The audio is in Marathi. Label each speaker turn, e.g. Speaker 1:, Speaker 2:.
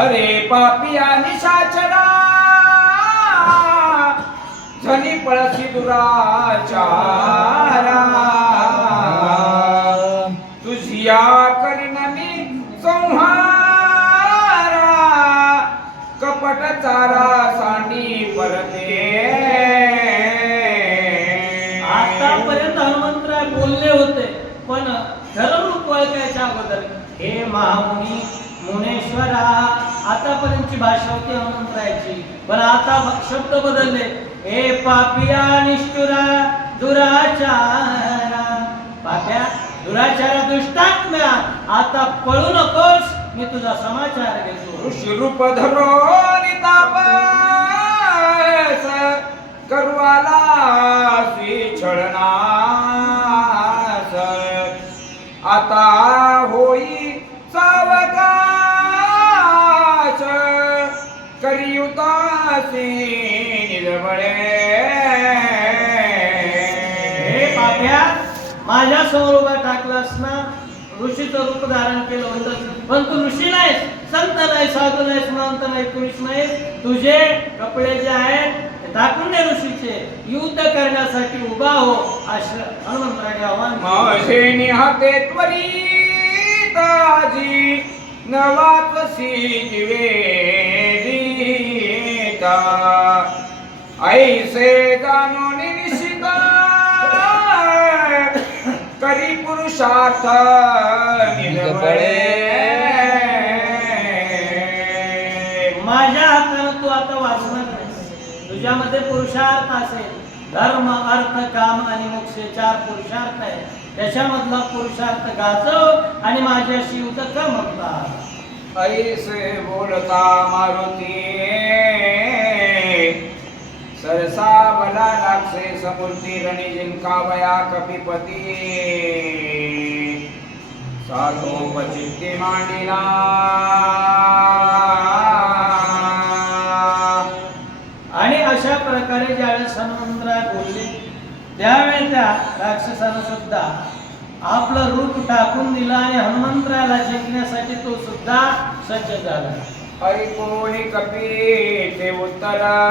Speaker 1: अरे पापिया निशाचरा झनी पळसी दुराचारा तुझिया करिनमी संहार कपट चारा सांडी परते.
Speaker 2: आतापर्यंत हनुमंतराय बोलले होते पण खरं रूप ओळखायच्या अगोदर हे महामुनी मुनेश्वरा आतापर्यंतची भाषा होती हनुमंतरायची. पण आता शब्द बदलले. हे पापिया निष्ठुरा दुराचारा. पाप्या दुराचारा दुष्टात्म्या आता पळू नकोस मी तुझा समाचार घेतो
Speaker 1: ऋषी रूप धरो. नितापस करवाला श्री छळनास. आता होई सावकाश करियुतासी
Speaker 2: हे
Speaker 1: निलबळे.
Speaker 2: पाप्या माझ्यासमोर उभा टाकलास ना ऋषीचं रूप धारण केलं होतं. पण तू ऋषी नाहीस संत नाही साधू नाही महंत नाही पुरुष नाहीस. तुझे कपडे जे आहेत दाखवून दे ऋषीचे. युद्ध करण्यासाठी उभा हो अशा हनुमंतराने आव्हान केलं.
Speaker 1: माशेनी त्वरिताजी नवातशी निवेदिता ऐसे जाणून निशिता करी पुरुषार्थ
Speaker 2: माझ्या हातानं तू आता वाचणार नाही तुझ्यामध्ये पुरुषार्थ असेल. धर्म अर्थ काम आणि मोक्ष चार पुरुषार्थ आहे त्याच्यामधला पुरुषार्थ गाजव आणि माझ्याशी युद्ध कर म्हणतात
Speaker 1: ऐसे बोलता मारुती. लागसे समूर्ती रणी जिंकावया कपिपती साधोपचित्ती मांडिला
Speaker 2: आणि अशा प्रकारे ज्यावेळेस हनुमंतराय बोलले त्यावेळी त्या राक्षसानं सुद्धा आपलं रूप टाकून दिलं आणि हनुमंतरायाला जिंकण्यासाठी तो सुद्धा सज्ज झाला.
Speaker 1: ऐकून कपी ते उत्तर